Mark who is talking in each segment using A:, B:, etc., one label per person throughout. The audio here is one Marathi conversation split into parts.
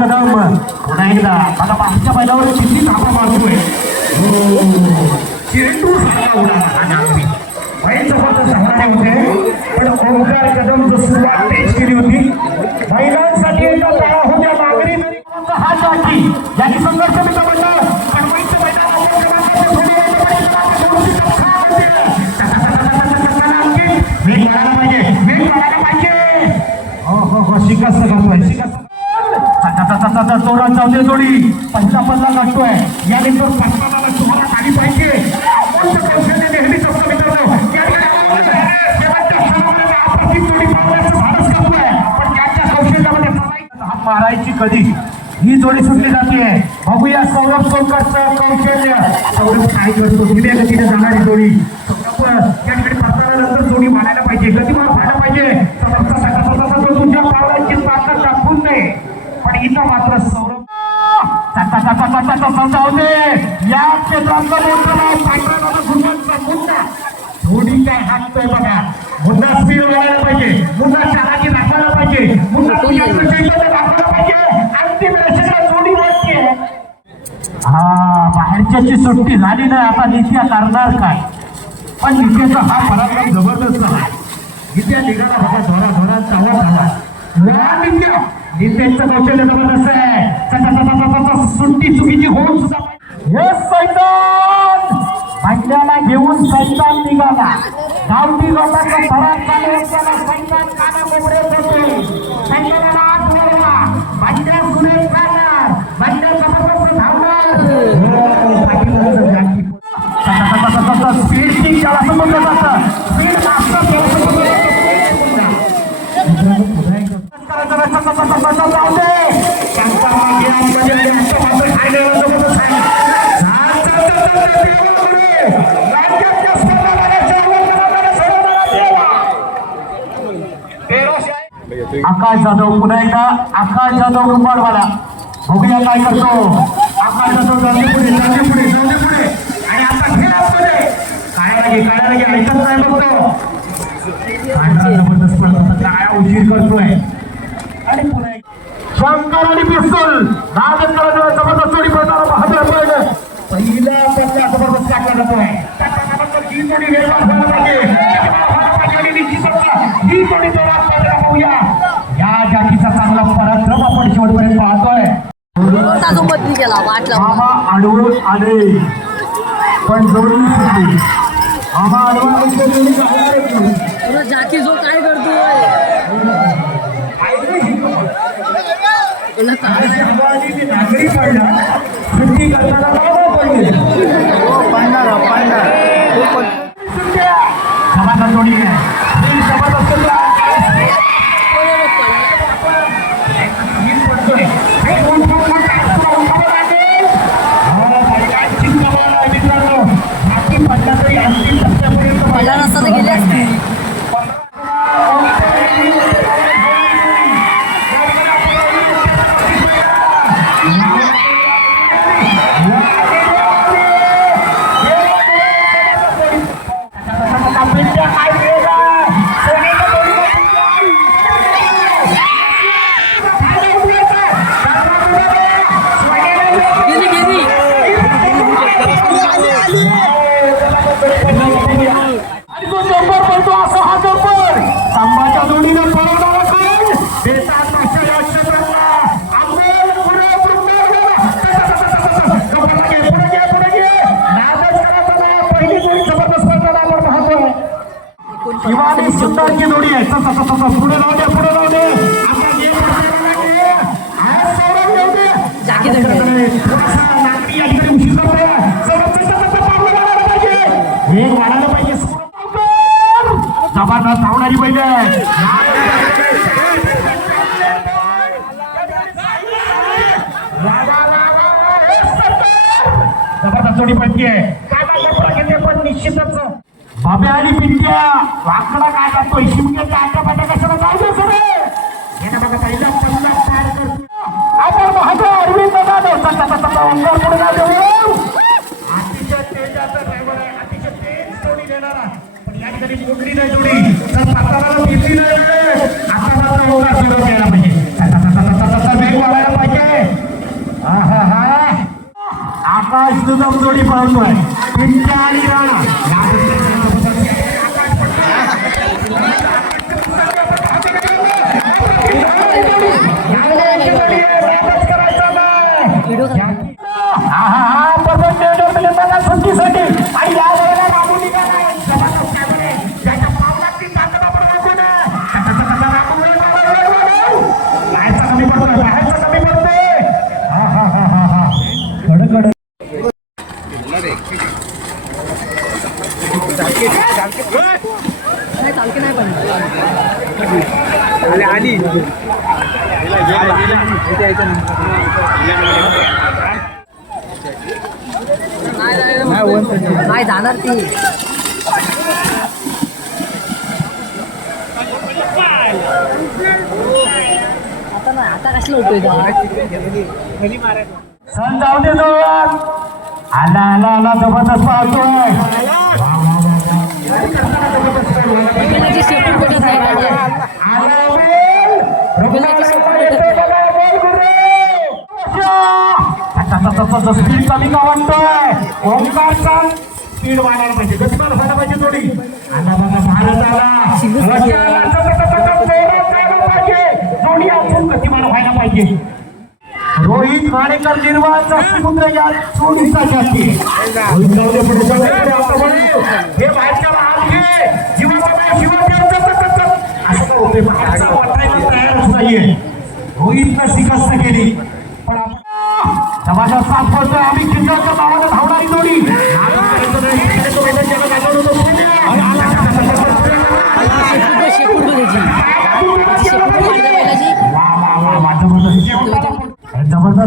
A: कदम. पुन्हा एकदा. आता मागच्या बैलावर किती धापा मारतोय. चेंडू सारखा उडाला हा नागरी बैल जबरदस्त हरणारे होते पण ओंकार कदम जो सुरुवात तेच केली होती. महिलांसाठी एकदा तळा होत्या नागरी हा जाती ज्यांनी संघर्ष जोरात जाऊ जोडी. पंचा पल्ला लागतोय. याने तो पंचाला तुम्हाला खाली पाहिजे. कोणतं असतं मित्रांनो पण मारायची कधी? ही जोडी सुटली जाते. बघूया सौरभ सोनकरचं कौशल्य. सौरभ काय करतो? दिल्या गतीने जाणारी जोडी. या ठिकाणी नंतर जोडी मारायला पाहिजे. गतिमान व्हायला पाहिजे सौरभचा सकाळचा तसा तो तुमच्या पावलांची ताकद दाखवून नाही पण इथं मात्र सौरभ या क्षेत्रातलं मोठं नाव पांढरा नाव गुंडांचा मुन्ना जोडी काय बघा मुन्ना स्पीड वाढायला पाहिजे मुन्ना चालाकी दाखवायला पाहिजे मुन्ना तुझ्याकडे चैतन्य दाखवायला पाहिजे अंतिम रेषेला जोडी वाटते हा बाहेरच्याची सुट्टी झाली नाही आता नित्या करणार काय पण नित्याचा हा पराक्रम जबरदस्त आहे नित्या निघाला बघा धोरा धोरा चावा झाला नित्या नित्याचं कौशल्य जबरदस्त आहे चचा, चचा, चचा, चचा, सुट्टी चुकीची होऊन सुद्धा हे सैतान भांड्याला घेऊन सैतान निघाला गावठी लोकांचा फराक चालू असताना सैतान काना कोपऱ्यात होते सैतानाला आत वळवा भांड्या सुरेश करणार भांड्या जबरदस्त धावणार पाठीमागचं गाठी. स्पीड किंग त्याला असं म्हटलं जातं स्पीड मास्टर आकाश जाधव पुन्हा एकदा आकाश जाधव कुंभारवाला बघूया काय करतो आकाश जाधव जाते पुढे जाते पुढे जाते पुढे आणि आता खेळ आतमध्ये. काय लागे काय लागे ऐकत नाही बघतो काय जबरदस्त पळतो, काय उशीर करतोय आणि पुन्हा एक शंकर आणि पिस्तूल नागत करायचं जबरदस्त जोडी पळताना पाहतोय पहिलं पहिला पल्ला जबरदस्त टाकला जातोय ही जोडी पाहिजे. ही जोडी जोरात पाहूया या जातीचा चांगला पराक्रम आपण शेवटपर्यंत पाहतोय. मामा आडवून आले. पण जोडी सुटली. नाही.
B: तुला जाती जो काय करतोय
A: नागरी पडला. सुट्टी करताना बाबा पडले. उशीर करतोय. सौरभ च- च- च- पावलं वाढायला पाहिजे. वेग वाढायला पाहिजे. जबरदस्त धावणारी आहे. जबरदस्त जोडी पडतीये काय अबे आणि पिंट्या वाकडा काय जातो शिमगे काय पाटा कशाला जाऊ दे सर हे बघा पहिला पन्नास पार करतो आपण महाजा अरविंद जाधव. तसा तसा अंगावर पुढे जाऊ अतिशय तेजाचा ड्रायव्हर आहे. अतिशय तेज जोडी देणारा. पण या ठिकाणी मोडली नाही जोडी. तर पाताला पिंडी नाही आता मात्र एवढा सुरू केला पाहिजे तसा तसा तसा तसा वेग वाढायला
B: पाहिजे.
A: हा हा आकाश दुदम जोडी पाहतोय. पिंट्या आणि राणा.
B: नाही चालके नाही जाणार ती आता नाही आता कशाला होतोय तो?
A: सण जाऊ दे जोरात. आला आला आला जबरदस्त पाहतोय
B: बिलाची शेपूट भेटत नाही पाहिजे
A: आला बेल.
B: भेटत नाही
A: स्पीड कमी का वाटतोय ओंकारचा स्पीड वाढायला पाहिजे गतिमान व्हायला पाहिजे थोडी आला बघा भारत आला रशिया आला. पाहिजे गतिमान व्हायला पाहिजे रोहित वाडेकर निर्वाळचा समुद्र या चोरीचा जाती हे बाहेरच्या आत घे जीवाचा असं का तयारच नाहीये. रोहितनं शिकस्त केली. पण आपण जबाबदार साथ आम्ही किल्ल्याच्या नावानं धावणारी जोडी?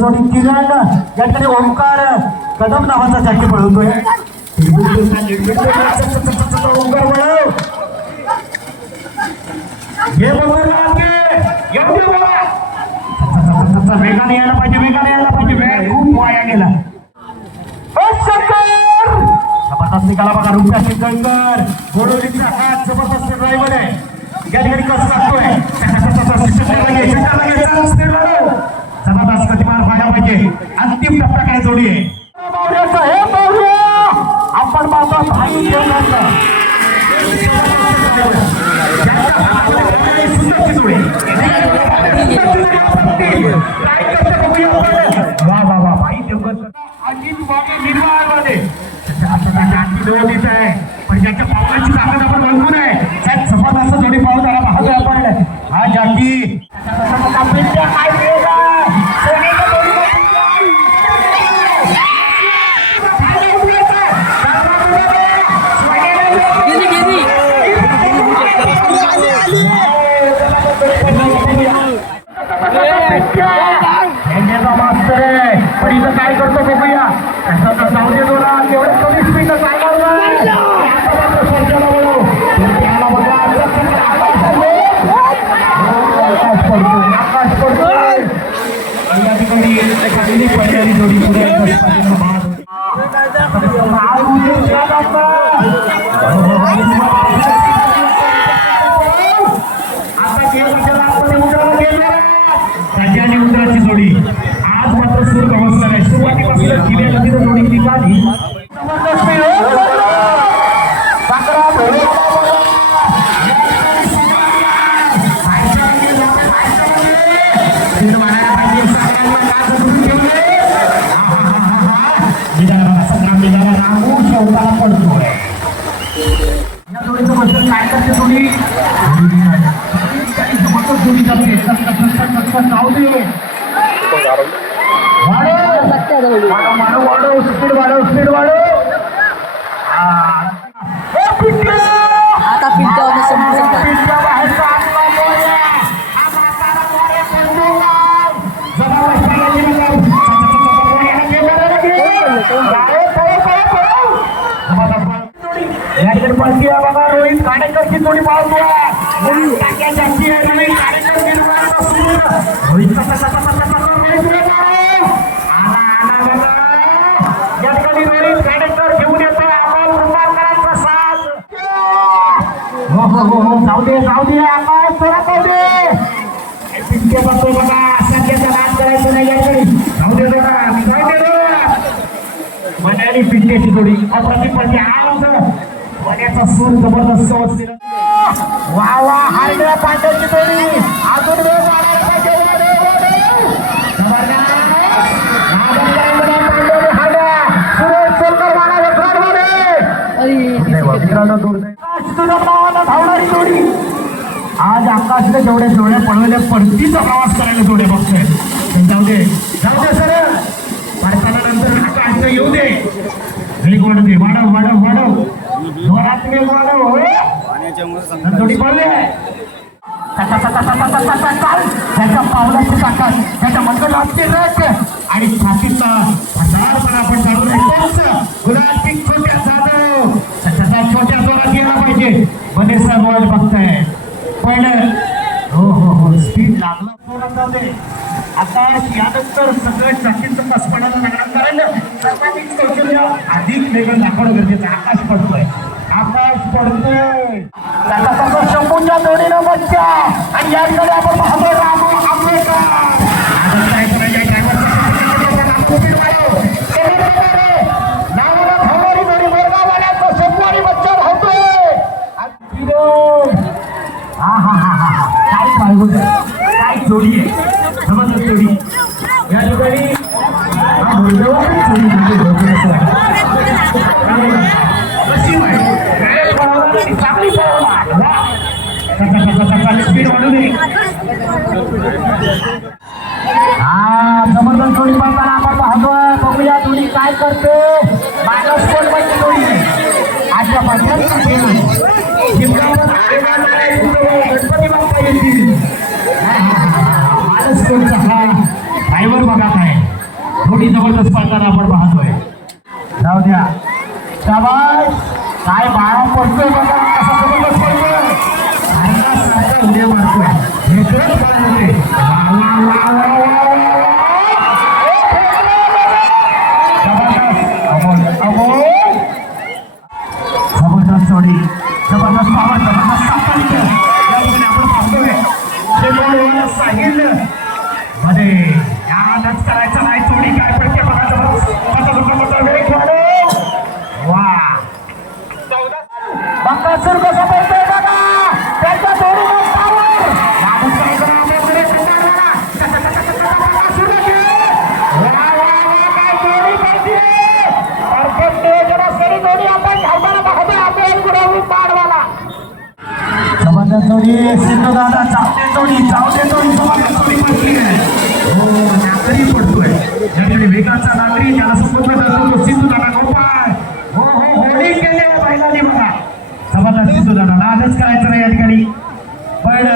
A: जोडी किरण या ठिकाणी ओंकार कदम नावाचा जॅकी पळवतोय. ओंकार पळव. घे वेगाने यायला पाहिजे वेगाने यायला पाहिजे. वेळ खूप वाया गेला. जबरदस्त निघाला बघा रुपया शिंगणकर गोडोलीचा हात जबरदस्त ड्रायव्हर आहे. या ठिकाणी कसं लागतोय? जबरदस्त. पाहिजे. अंतिम टप्प्याकडे जोडी आहे? हे! आपण बाबा भाई जोडी. आणि उंदराची जोडी. आज मात्र सूर गवसणार आहे सुरुवातीपासून दिलेल्या तिथं जोडी निघाली या आहे बघा रोहित काडेकरची थोडी पाऊस टाक्या जास्ती आहे रोहित काडेकर निर्माण रोहित कसा कसा कसा कसा रोहित रोहित काडेकर घेऊन येतोय? अमोल कुंभारकरांचा साथ. हो हो हो हो. जाऊ दे जाऊ दे. आपण थोडा जाऊ दे. पिंके बघतो बघा. सध्याचा नाच करायचं नाही याकडे. जाऊ दे जरा. जाऊ दे मनाली आणि थोडी जोडी. अप्रतिम वड्याचा सूर जबरदस्त वा वा हारड्या पांड्याची जोडी अजून वेळ आज आकाशने जेवढ्या जोड्या पळवल्या पडतीचा प्रवास करायला जोड्या बघतोय. जाऊ दे. जाऊ दे सर भारताला नंतर आकाशने येऊ दे. वाढव वाढव वाढव. जोडी पळले त्याच्या पावलाची ताकद त्याच्या मंगलाची रच आणि छातीचा हजारपणा आपण काढून गुलाबी छोट्या जाधव त्याच्या छोट्या जोरात यायला पाहिजे. बने सर्व बघताय. पण हो हो हो स्पीड लागला जोरात आकाश यानंतर सगळं चाकीचं कसपणाला लागणार कारण सर्वाधिक कौशल्य अधिक वेगळं दाखवणं गरजेचं आहे. आकाश त्याचा त्याचा शंभूच्या जोडीनं बच्चा आणि याकडे आपण पाहतो रामू आंबेडकर काय करायचं आहे? driver चा speed चांगली स्पीड वाढू दे. हा जबरदस्त जोडी पळताना आपण पाहतोय बघूया जोडी काय करते मायनस कोण म्हणजे जोडी आजच्या गणपती बाप्पा येतील कोणचा हा ड्रायव्हर थोडी जबरदस्त पळताना आपण पाहतोय जाऊ द्या शाबाश काय बाळा पडतोय बघा कसा जबरदस्त पडतोय सारखा सारखा उड्या मारतोय वेगळंच पळत होते वा, वा, वा, वा, वा, वा, वा. जबरदस्त अमोल अमोल जबरदस्त जोडी जबरदस्त पावर जबरदस्त सिद्धू दादा चावते तोडी चावते तोडी जबरदस्त जोडी आहे हो नागरी पडतोय. या वेगाचा नागरी त्याला संबोधला जातो तो सिद्धू दादा गोपाळ. हो हो होडी केली बैलांनी बघा जबरदस्त सिद्धू दादा नादच करायचं नाही या ठिकाणी. पण